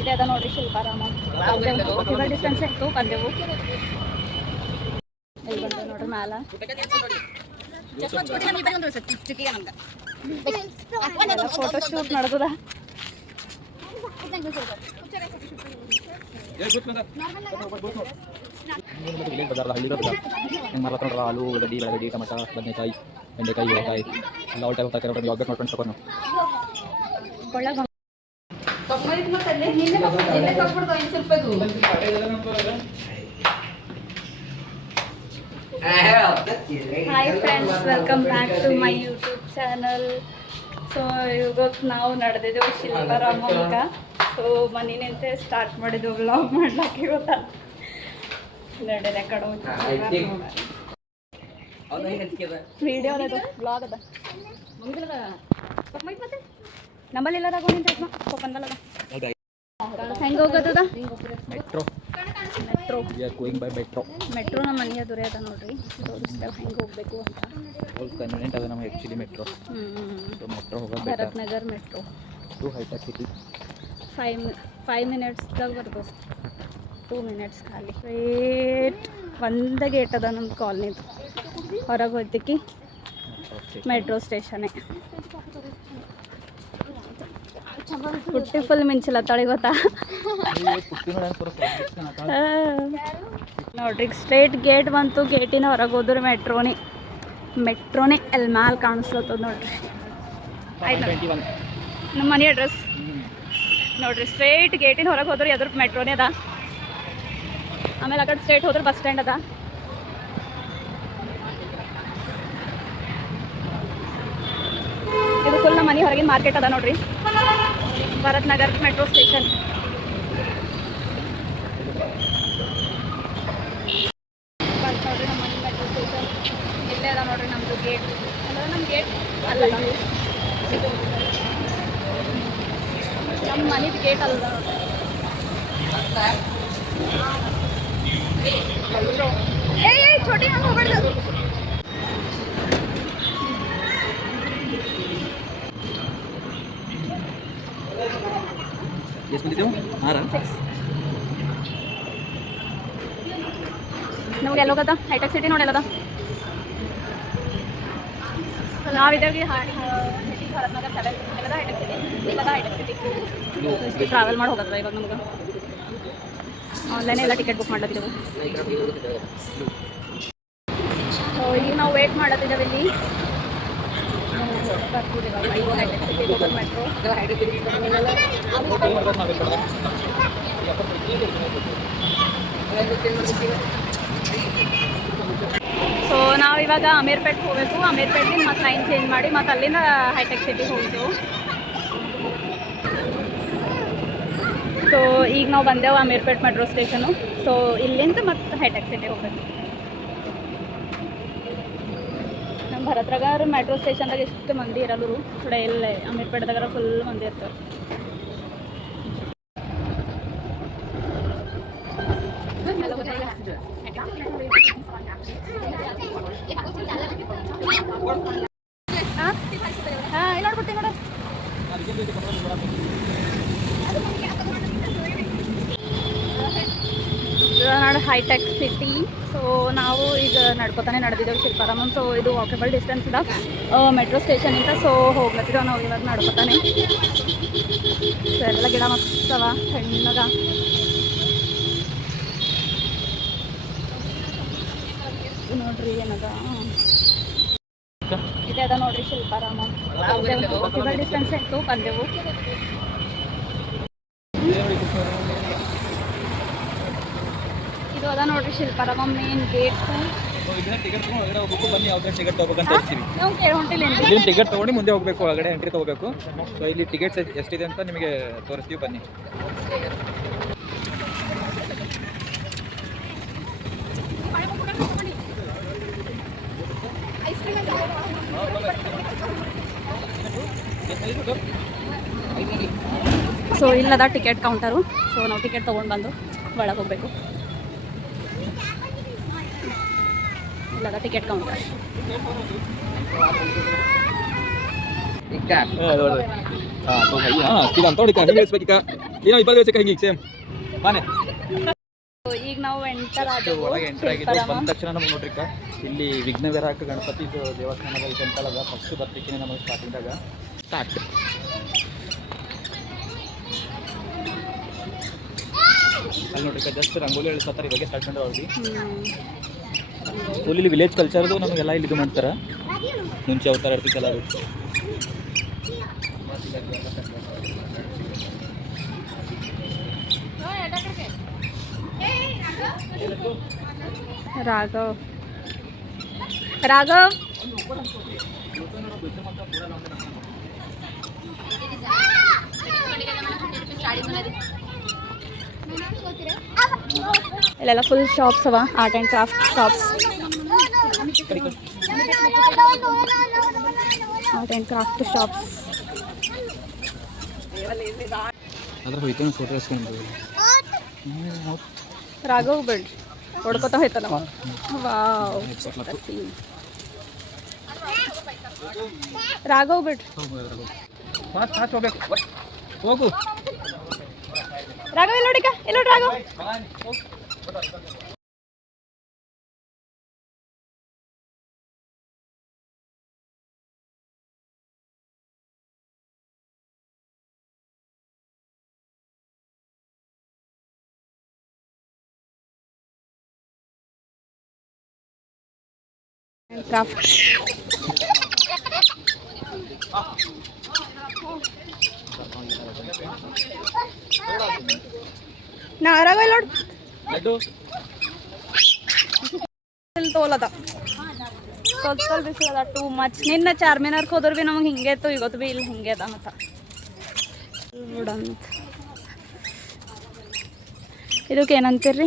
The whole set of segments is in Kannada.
ಇದೆ ಅದ ನೋಡ್ರಿ ಶಿಲ್ಪಾರಾಮ. ಇವಾಗ ಡಿಸ್ಟೆನ್ಸ್ ಇತ್ತು ಬಂದೆವು. ಇಲ್ಲಿ ಬಂದೇವು ನೋಡ್ರಿ ಮ್ಯಾಲ. Photo shoot ನಡೆದದ. ಆಲೂ ಉಳ್ಳಾಗಡ್ಡಿ ಬೆಳಗಡ್ಡಿ ಟೊಮೆಟ ಬದನೆಕಾಯಿ ಬೆಂಡೆಕಾಯಿ ಹೀರೆಕಾಯಿ ಎಲ್ಲ ಊಟ ಹೋಗ್ತಾ ಇರೋ ಯಾವ್ದು ನೋಡ್ಕೊಂಡು ತಗೊಂಡು hi friends, welcome back to my YouTube channel. So ಇವತ್ತು ನಾವು ನಡೆದಿದ್ದೆವು ಶಿಲ್ಪಾರಾಮಕ್ಕ. ಸೊ ಮನೆಯಂತೆ ಸ್ಟಾರ್ಟ್ ಮಾಡಿದ್ದೆವು ವ್ಲಾಗ್ ಮಾಡ್ಲಿಕ್ಕೆ. ಇವತ್ತು ನಡೆದ ಕಡೆ ವಿಡಿಯೋ ಅದ ಬ್ಲಾಗ್ ಅದ ನಮ್ಮಲ್ಲಿ ಎಲ್ಲ ಬಂದಲ್ಲ. ಹೆಂಗೆ ಹೋಗೋದದ? ಮೆಟ್ರೋ ಮೆಟ್ರೋ ನಮ್ಮ ಮನೆಯ ದೂರ ಅದ ನೋಡ್ರಿ. ತೋರಿಸ್ತೇವೆ ಹೆಂಗೆ ಹೋಗ್ಬೇಕು ಅಂತ. ಕನ್ವೀನಿಯಂಟ್ ಅದ ನಮಗೆ ಆ್ಯಕ್ಚುಲಿ ಮೆಟ್ರೋ. ಮೆಟ್ರೋ ಹೋಗೋದು ಭರತ್ ನಗರ್ ಮೆಟ್ರೋ ಟು ಹೈಟೆಕ್ ಸಿಟಿ 5 ಮಿನಿಟ್ಸ್ದಾಗ ಬರ್ಬೋದು. 2 ಮಿನಿಟ್ಸ್ ಖಾಲಿ. ವೇಟ್ ಒಂದೇ ಗೇಟ್ ಅದ ನಮ್ಮ ಕಾಲನಿದು. ಹೊರಗೆ ಹೋಗ್ತಿಕ್ಕಿ ಮೆಟ್ರೋ ಸ್ಟೇಷನ್ನೇ. ಪುಟ್ಟಿ ಫುಲ್ ಮಿಂಚಲತ್ತಾಳೆ ಗೊತ್ತಾ ನೋಡ್ರಿ. ಸ್ಟ್ರೇಟ್ ಗೇಟ್ ಬಂತು. ಗೇಟಿನ ಹೊರಗೆ ಹೋದ್ರೆ ಮೆಟ್ರೋನೇ ಎಲ್ಲಿ ಮ್ಯಾಲೆ ಕಾಣಿಸ್ಲತ್ತದ ನೋಡ್ರಿ. ಆಯ್ತು ನಮ್ಮ ಮನೆ ಅಡ್ರೆಸ್ ನೋಡ್ರಿ. ಸ್ಟ್ರೇಟ್ ಗೇಟಿನ ಹೊರಗೆ ಹೋದ್ರೆ ಎದ್ರ ಮೆಟ್ರೋನೇ ಅದ. ಆಮೇಲೆ ಆ ಕಡೆ ಸ್ಟ್ರೇಟ್ ಹೋದ್ರೆ ಬಸ್ ಸ್ಟ್ಯಾಂಡ್ ಅದ. ಇದು ಫುಲ್ ನಮ್ಮ ಮನೆ ಹೊರಗಿನ ಮಾರ್ಕೆಟ್ ಅದ ನೋಡ್ರಿ. Bharat Nagar metro station. ಬಂತು ನೋಡ್ರಿ ನಮ್ಮ ಮನೆ ಮೆಟ್ರೋ ಸ್ಟೇಷನ್. ಇಲ್ಲೇ ಅದ ನೋಡ್ರಿ ನಮ್ಮದು ಗೇಟ್. ಅಲ್ಲ ನಮ್ಮ ಗೇಟ್ ಅಲ್ಲ, ನಮ್ಮ ಮನೆದು ಗೇಟ್ ಅಲ್ಲ ನೋಡ್ರಿ. छोटी हम होगा ಎಷ್ಟು ಬಂದಿದ್ದೆವು? 6 ನಮ್ಗೆ ಎಲ್ಲೋಗದ ಹೈಟೆಕ್ ಸಿಟಿ ನೋಡಿ ಎಲ್ಲದ. ನಾವಿದ್ದೇವೆ ಭರತ್ ನಗರ್ 7 ಎಲ್ಲದ ಹೈಟೆಕ್ ಸಿಟಿ. ಇಲ್ಲದ ಹೈಟೆಕ್ ಸಿಟಿ ಟ್ರಾವೆಲ್ ಮಾಡಿ ಹೋಗತ್ತದ. ಇವಾಗ ನಮ್ಗೆ ಆನ್ಲೈನ್ ಎಲ್ಲ ಟಿಕೆಟ್ ಬುಕ್ ಮಾಡ್ಲತ್ತಿದ್ದೆವು. ಸೊ ಈಗ ನಾವು ವೇಟ್ ಮಾಡತ್ತಿದ್ದೇವೆ ಇಲ್ಲಿ. ಹೈಟೆಕ್ ಸಿಟಿ ಹೋಗೋದು ಮೆಟ್ರೋ. ಸೊ ನಾವು ಇವಾಗ ಅಮೀರ್ಪೇಟೆ ಹೋಗಬೇಕು. ಅಮೀರ್ಪೇಟೆಗೆ ಮತ್ತೆ ಲೈನ್ ಚೇಂಜ್ ಮಾಡಿ ಮತ್ತೆ ಅಲ್ಲಿಂದ ಹೈಟೆಕ್ ಸಿಟಿಗೆ ಹೋಗ್ತೇವೆ. ಸೊ ಈಗ ನಾವು ಬಂದೆವು ಅಮೀರ್ಪೇಟೆ ಮೆಟ್ರೋ ಸ್ಟೇಷನು. ಸೊ ಇಲ್ಲಿಂದ ಮತ್ತೆ ಹೈಟೆಕ್ ಸಿಟಿಗೆ ಹೋಗ್ಬೇಕು. ನಮ್ಮ ಭರತ್ನಗರ್ ಮೆಟ್ರೋ ಸ್ಟೇಷನ್ದಾಗ ಎಷ್ಟು ಮಂದಿ ಇರಲ್ಲರು ಥೋಡೆ. ಇಲ್ಲೇ ಅಮೀರ್ಪೇಟೆದಾಗ ಫುಲ್ ಮಂದಿ ಇರ್ತಾರೆ. ಹಾಂ ಇಲ್ಲಿ ನೋಡ್ಬಿಡ್ತೀನಿ ನೋಡು. ನೋಡಿ ಹೈಟೆಕ್ ಸಿಟಿ. ಸೊ ನಾವು ಈಗ ನಡ್ಕೋತಾನೆ ನಡೆದಿದ್ದೇವೆ ಶಿಲ್ಪಾರಾಮನ್. ಸೊ ಇದು ವಾಕೇಬಲ್ ಡಿಸ್ಟೆನ್ಸ್ ಇದ ಮೆಟ್ರೋ ಸ್ಟೇಷನಿಂದ. ಸೊ ಹೋಗ್ಲತ್ತಿದ್ದೇವೆ ನಾವು ಇವಾಗ ನಡ್ಕೋತಾನೆ. ಸೊ ಎಲ್ಲ ಗಿಡ ಮಸ್ತವ ಸಣ್ಣದ. ನೋಡ್ರಿ ಏನದ ಇದೆ ಅದ ನೋಡ್ರಿ ಶಿಲ್ಪಾರಾಮ. ವಾಕೇಬಲ್ ಡಿಸ್ಟೆನ್ಸ್ ಇತ್ತು ಬಂದೆವು. ಇದು ಅದ ನೋಡ್ರಿ ಶಿಲ್ಪಾರಾಮ ಮೇನ್ ಗೇಟ್. ಟಿಕೆಟ್ ಒಳಗಡೆ ಹೋಗ್ಬೇಕು. ಬನ್ನಿ ಯಾವ ಟಿಕೆಟ್ ತೊಗೋಬೇಕಂತ ತೋರಿಸ್ತೀವಿ. ಇಲ್ಲಿ ಟಿಕೆಟ್ ತೊಗೊಂಡು ಮುಂದೆ ಹೋಗಬೇಕು. ಒಳಗಡೆ ಎಂಟ್ರಿ ತೊಗೋಬೇಕು. ಸೊ ಇಲ್ಲಿ ಟಿಕೆಟ್ಸ್ ಎಷ್ಟಿದೆ ಅಂತ ನಿಮಗೆ ತೋರಿಸ್ತೀವಿ. ಬನ್ನಿ. ಸೊ ಇಲ್ಲದ ಟಿಕೆಟ್ ಕೌಂಟರು. ಸೊ ನಾವು ಟಿಕೆಟ್ ತೊಗೊಂಡು ಬಂದು ಒಳಗೆ ಹೋಗಬೇಕು. ಇಲ್ಲದ ಟಿಕೆಟ್ ಕೌಂಟರ್. ಈಗ ಅಂತ ನೋಡಿ ಹಿಂಗೆ ಇಳಿಸ್ಬೇಕೀಗ ಏನೋ ಇಬ್ಬರು ಇಳಿಸಕ್ಕೆ ಹಿಂಗೆ ಸೇಮ್ ಬಾನೆ ಈಗ ನಾವು ಎಂಟರ್ ಆದೆವು ಒಳಗೆ ಎಂಟರ್ ಆಗಿದ್ದು ಬಂದ ತಕ್ಷಣ ನಮ್ಗೆ ನೋಡ್ರಿ ಇಲ್ಲಿ ವಿಘ್ನವಿರಾಕ ಗಣಪತಿದು ದೇವಸ್ಥಾನದ ಟೆಂಪಲ್ ಅದ ಫಸ್ಟ್ ಬರ್ತಿದ್ದೀನಿ ನಮಗೆ ಸ್ಟಾರ್ಟಿಂಗ್ದಾಗ ಸ್ಟಾರ್ಟ್ ಅಲ್ಲಿ ನೋಡ್ರಿ ಜಸ್ಟ್ ರಂಗೋಲಿ ಇಳಿಸ್ತಾರೆ ಇವಾಗೆ ಸ್ಟಾರ್ಟ್ ಮಾಡ್ರೆ ಅವ್ರಿಗೆ ಫುಲ್ ಇಲ್ಲಿ ವಿಲೇಜ್ ಕಲ್ಚರ್ದು ನಮಗೆಲ್ಲ ಇಲ್ಲಿ ಇದು ಮಾಡ್ತಾರೆ ಮುಂಚೆ ಅವತಾರ ಇರ್ತಿತ್ತಲ್ಲ ಅದು ರಾಘವ್ ರಾಘವ್ ಇಲ್ಲೆಲ್ಲ ಫುಲ್ ಶಾಪ್ಸ್ ಅವ art and craft shops art and craft shops ಅದ್ರ ಹೋಯ್ತು ಫೋಟೋ ಇಸ್ಕೊಂಡು ರಾಘವ್ ಬಿಡ್ ಹೊಡ್ಕೊತಾ ಹೋಯ್ತಲ್ಲ ವಾವ್ ರಾಘವ್ ಬಿಡ್ ಹೋಗು ರಾಘವ್ ಎಲ್ಲೋಡಿಕ ಎಲ್ಲೋಡಿ ರಾಘವ್ ಕ್ರಾಫ್ಟ್ ನಾ ರಾಘವ್ ಎಲ್ಲೋಡ್ ತೋಲದ ಸ್ವಲ್ಪ ಬಿಸಿಲದ ಟೂ ಮಚ್ ನಿನ್ನ ಚಾರ್ಮಿನಾರ್ಗೆ ಹೋದ್ರೆ ಭೀ ನಮಗೆ ಹಿಂಗೆ ಇತ್ತು ಇವತ್ತು ಭೀ ಇಲ್ಲಿ ಹಿಂಗೆ ಅದ ಮತ್ತು ಇದಕ್ಕೆ ಏನಂತೀರಿ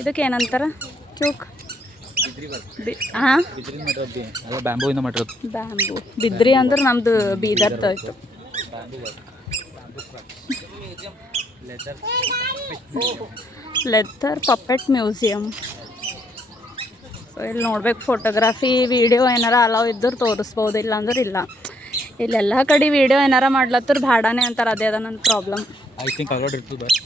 ಇದಕ್ಕೆ ಏನಂತಾರ ಚೂಕ್ ಹಾಂ ಬ್ಯಾಂಬೂಯಿಂದ ಮಾಡಿರೋದು ಬ್ಯಾಂಬು ಬಿದ್ರಿ ಅಂದ್ರೆ ನಮ್ದು ಬೀದರ್ ಆಯ್ತು ಲೆದರ್ ಪಪೆಟ್ ಮ್ಯೂಸಿಯಂ ಸೊ ಇಲ್ಲಿ ನೋಡ್ಬೇಕು ಫೋಟೋಗ್ರಾಫಿ ವಿಡಿಯೋ ಏನಾರ ಅಲಾವ್ ಇದ್ದರೆ ತೋರಿಸ್ಬೋದು ಇಲ್ಲ ಅಂದ್ರೆ ಇಲ್ಲ ಇಲ್ಲೆಲ್ಲ ಕಡೆ ವಿಡಿಯೋ ಏನಾರ ಮಾಡ್ಲತ್ತರ ಭಾಡಾನೆ ಅಂತಾರೆ ಅದೇ ಅದ ನನ್ನ ಪ್ರಾಬ್ಲಮ್ ಐ ಥಿಂಕ್ ಅಲೌಡ್ ಇರ್ತದೆ ಬಟ್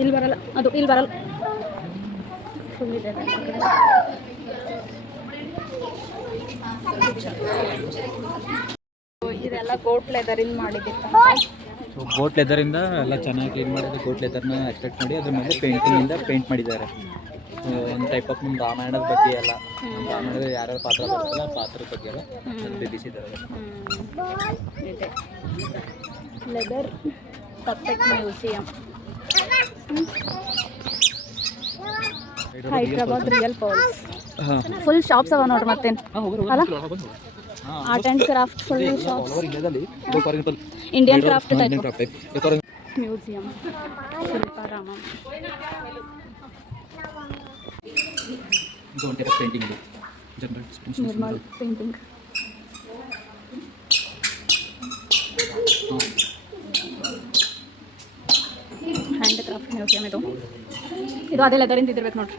ಇಲ್ಲಿ ಬರಲ್ಲ ಅದು ಇಲ್ಲಿ ಬರಲ್ಲ ಫುಲ್ ಇದೆ ಇದೆಲ್ಲ ಗೋಟ್ ಲೆದರಿಂದ ಮಾಡಿದ್ದಿತ್ತು ಸೊ ಗೋಟ್ ಲೆದರಿಂದ ಎಲ್ಲ ಚೆನ್ನಾಗಿ ಕ್ಲೀನ್ ಮಾಡಿದ್ದು ಗೋಟ್ ಲೆದರ್ನ ಎಕ್ಸ್ಪೆಕ್ಟ್ ಮಾಡಿ ಅದ್ರ ಮೇಲೆ ಪೇಂಟಿಂಗಿಂದ ಪೇಂಟ್ ಮಾಡಿದ್ದಾರೆ ಒಂದು ಟೈಪ್ ಆಫ್ ನಮ್ಮ ರಾಮಾಯಣದ ಬಗ್ಗೆ ಎಲ್ಲ ರಾಮಾಯಣದ ಯಾರ್ಯಾರು ಪಾತ್ರ ಬರ್ತಿಲ್ಲ ಪಾತ್ರದ ಬಗ್ಗೆ ಎಲ್ಲ ಬಿಡಿಸಿದ್ದಾರೆ ಇದೆ leather puppet museum Hyderabad real pearls full shops ಅವ ನೋಡ್ರಿ ಮತ್ತೇನು ಅಲ್ಲ art and craft full shops Indian craft type museum Shilparamam painting Nirmal painting hand craft museum ಇದು ಅದೇ ಲೆದರಿಂದ ಇದಿರ್ಬೇಕು ನೋಡ್ರಿ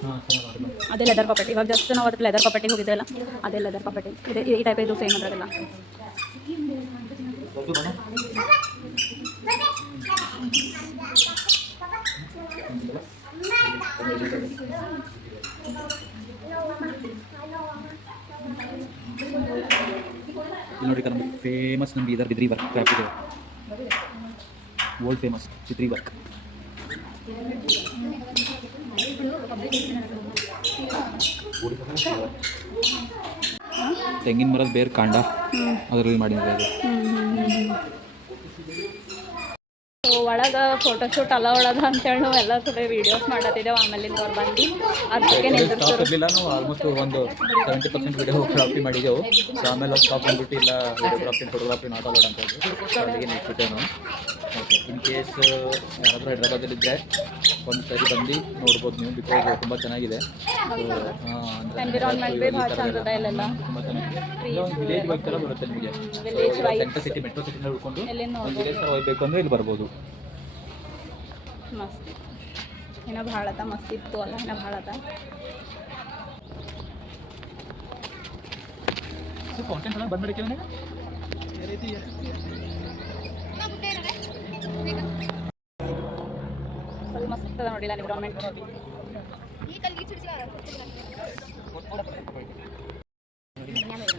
ಅದೇ ಲೆದರ್ ಪಪೆಟ್ ಇವಾಗ ಜಸ್ಟ್ ನಾವು ಅದಕ್ಕೆ ಲೆದರ್ ಪಪೆಟಿಗೆ ಹೋಗಿದ್ದೆಲ್ಲ ಅದೇ ಲೆದರ್ ಪಪೆಟಿ ಇದೆ ಈ ಟೈಪ್ ಇದು ಸೇಮ್ ಅದರಲ್ಲ ನೋಡಿ ನಮ್ಮ ಫೇಮಸ್ ನಮ್ಮ ಬೀದರ್ ಬಿದ್ರಿ ವರ್ಕ್ ಕ್ರಾಫ್ಟ್ ಇದೆ ವರ್ಲ್ಡ್ ಫೇಮಸ್ ಚಿತ್ರಿ ವರ್ಕ್ ತೆಂಗಿನ ಮರದ ಬೇರೆ ಕಾಂಡ ಅದರಲ್ಲಿ ಮಾಡಿದ್ದಾರೆ ಒಳಗೆ ಫೋಟೋಶೂಟ್ ಅಲ್ಲ ಒಳಗ ಅಂತೇಳಿ ನಾವು ಎಲ್ಲ ಸ್ವಲ್ಪ ವೀಡಿಯೋಸ್ ಮಾಡತ್ತಿದ್ದೇವೆ ಆಮೇಲಿಂದ ಅವ್ರು ಬಂದು ಅದಕ್ಕೆ ನಿಂತಿರ್ತಿಲ್ಲ ನಾವು ಆಲ್ಮೋಸ್ಟ್ ಒಂದು 70% ವಿಡಿಯೋಗ್ರಾಫಿ ಮಾಡಿದೆವು ಸೊ ಆಮೇಲೆ ಸ್ಟಾಪ್ ಬಂದ್ಬಿಟ್ಟು ಇಲ್ಲ ವಿಡಿಯೋಗ್ರಾಫಿ ಫೋಟೋಗ್ರಾಫಿ ನಾಟ್ ಅಲೌಡ್ ಅಂತ ಹೇಳಿ ಅಲ್ಲಿಗೆ ನಿಂತ್ಬಿಟ್ಟೆ ನಾವು ಓಕೆ, ಇನ್ ಕೇಸ್ ಯಾರಾದರೂ ಹೈದ್ರಾಬಾದಲ್ಲಿದ್ದರೆ ಒಂದು ಸರಿ ಬಂದು ನೋಡ್ಬೋದು ನೀವು, ಬಿಕಾಸ್ ತುಂಬ ಚೆನ್ನಾಗಿದೆ. ಎನ್ವಿರಾನ್ಮೆಂಟ್ ಭೀ ಭಾಳ ಚಂದ ಅದ ಇಲ್ಲೆಲ್ಲ. ತುಂಬ ಚೆನ್ನಾಗಿದೆ. ಒಂದು ವಿಲೇಜ್ ವೈಬ್ ಥರ ಬರುತ್ತೆ ನಿಮಗೆ. Village vibe central city, metro ಸಿಟಿನ ಉಳ್ಕೊಂಡು ಎಲ್ಲಿಂದ ಒಂದು ವಿಲೇಜ್ ಥರ ಹೋಗ್ಬೇಕು ಅಂದರೆ ಇಲ್ಲಿ ಬರ್ಬೋದು. ಮಸ್ತ್ ಇನ್ನೂ ಭಾಳ ಅದ, ಮಸ್ತ್ ಇತ್ತು ಅಲ್ಲ, ಇನ್ನೂ ಭಾಳ ಅದ. ಕಾಂಟೆಂಟ್ ಎಲ್ಲ ಬಂದ್ಬಿಡಿ ಕೇಳಿ ಫುಲ್ ಮಸ್ತ್ ಅದ ನೋಡಿಲ್ಲ ಎನ್ವಿರಾನ್ಮೆಂಟ್.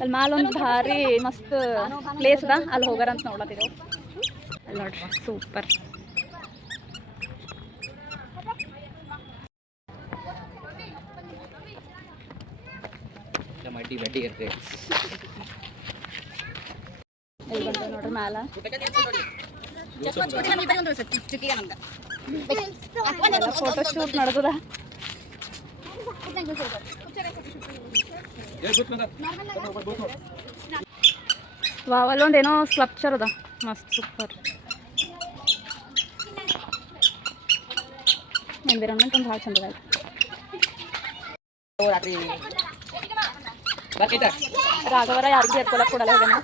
ಅಲ್ಲಿ ಮ್ಯಾಲೊಂದು ಭಾರಿ ಮಸ್ತ್ ಪ್ಲೇಸ್ ಅದ, ಅಲ್ಲಿ ಹೋಗಾರ ಅಂತ ನೋಡ್ಲತ್ತಿದ್ದೆವು. ಅಲ್ಲಿ ನೋಡ್ರಿ ಸೂಪರ್. ಮಡ್ಡಿ ಬಡ್ಡಿ ಇರುತ್ತೆ. ಎಲ್ಲಿ ಬಂದ ನೋಡ್ರಿ ಮ್ಯಾಲ. Photo shoot ನಡೆದದ. ವಾವ್, ಅಲ್ಲೊಂದು ಏನೋ ಸ್ಕಲ್ಪ್ಚರ್ ಅದ, ಮಸ್ತ್ ಸೂಪರ್. ಎನ್ವಿರಾನ್ಮೆಂಟ್ ಒಂದು ಭಾಳ ಚಂದ ಅದ. ರಾಘವರ ಯಾರಿಗೂ ಎತ್ಕೊಳಕ್ ಕೊಡಲ್ಲ, ಹೋಗೋಣ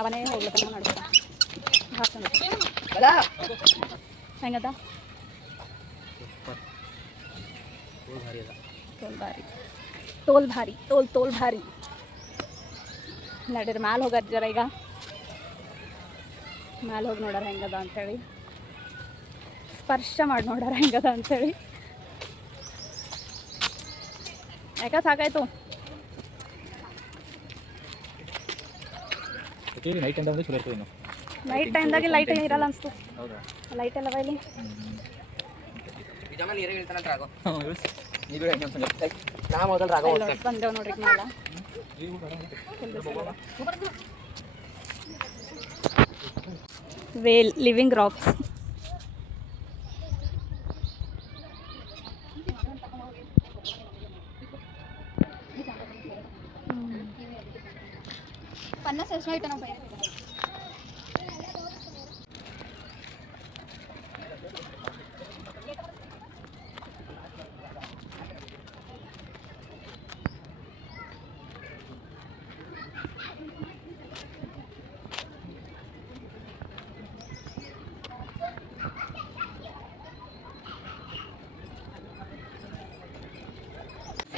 ಅವನೇ ಹೋಗ್ಲಕ್ಕ ನೋಡ್ಬೇಕ. ಭಾಳ ಚಂದ ಹೆಂಗದ, ತೋಲ್ ಭಾರಿ, ತೋಲ್ ಭಾರಿ. ನಡೀರಿ ಮ್ಯಾಲೆ ಹೋಗಾರ ಜರ, ಈಗ ಮ್ಯಾಲೆ ಹೋಗಿ ನೋಡಾರ ಹೆಂಗದ ಅಂಥೇಳಿ, ಸ್ಪರ್ಶ ಮಾಡಿ ನೋಡಾರ ಹೆಂಗದ ಅಂಥೇಳಿ. ಯಾಕ ಸಾಕಾಯ್ತು. ನೈಟ್ ಟೈಮ್ ಅಂದ್ರೆ ಚಲೋ ಇರ್ತದೆ. ನೈಟ್ ಟೈಮ್ದಾಗೆ ಲೈಟ್ ಇರಲ್ಲ ಅನ್ಸ್ತು. ಲೈಟ್ ಎಲ್ಲ ಇಲ್ಲಿ ಬಂದೇವು ನೋಡ್ರಿ ಮ್ಯಾಲ. ವೇಲ್ living rocks.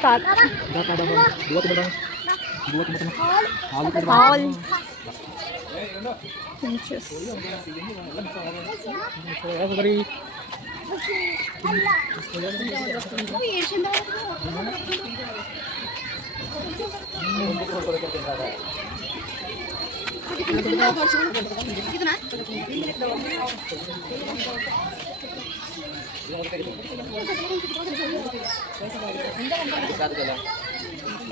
Start. All inches.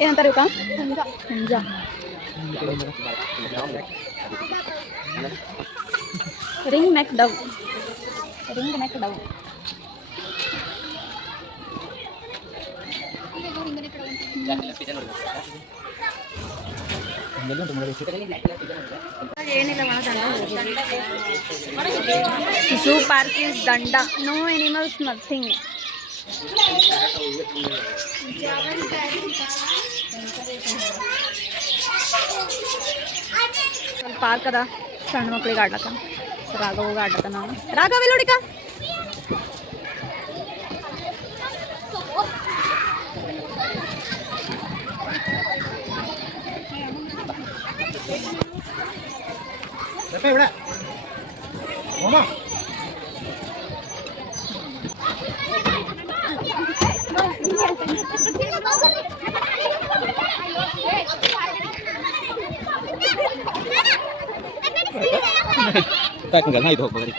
ಏನಂತಾರೆ ಇವಕ್ಕ? ಹುಂಜ. Ring neck dove. Ring neck dove. ಏನಿಲ್ಲ, ಝೂ ಪಾರ್ಕ್ ಇಸ್ ದಂಡ. No animals, nothing. ಸ್ವಲ್ಪ ಪಾರ್ಕ್ ಅದ ಸಣ್ಣ ಮಕ್ಳಿಗೆ ಆಡ್ಲಕ್ಕ. ರಾಘವ್ ಆಡ್ಲಕ್ಕ. ನಾವು ರಾಘವ್ ಎಲ್ಲ ಹುಡುಕ ಇದು ಹೋಗ್ಬೋದು.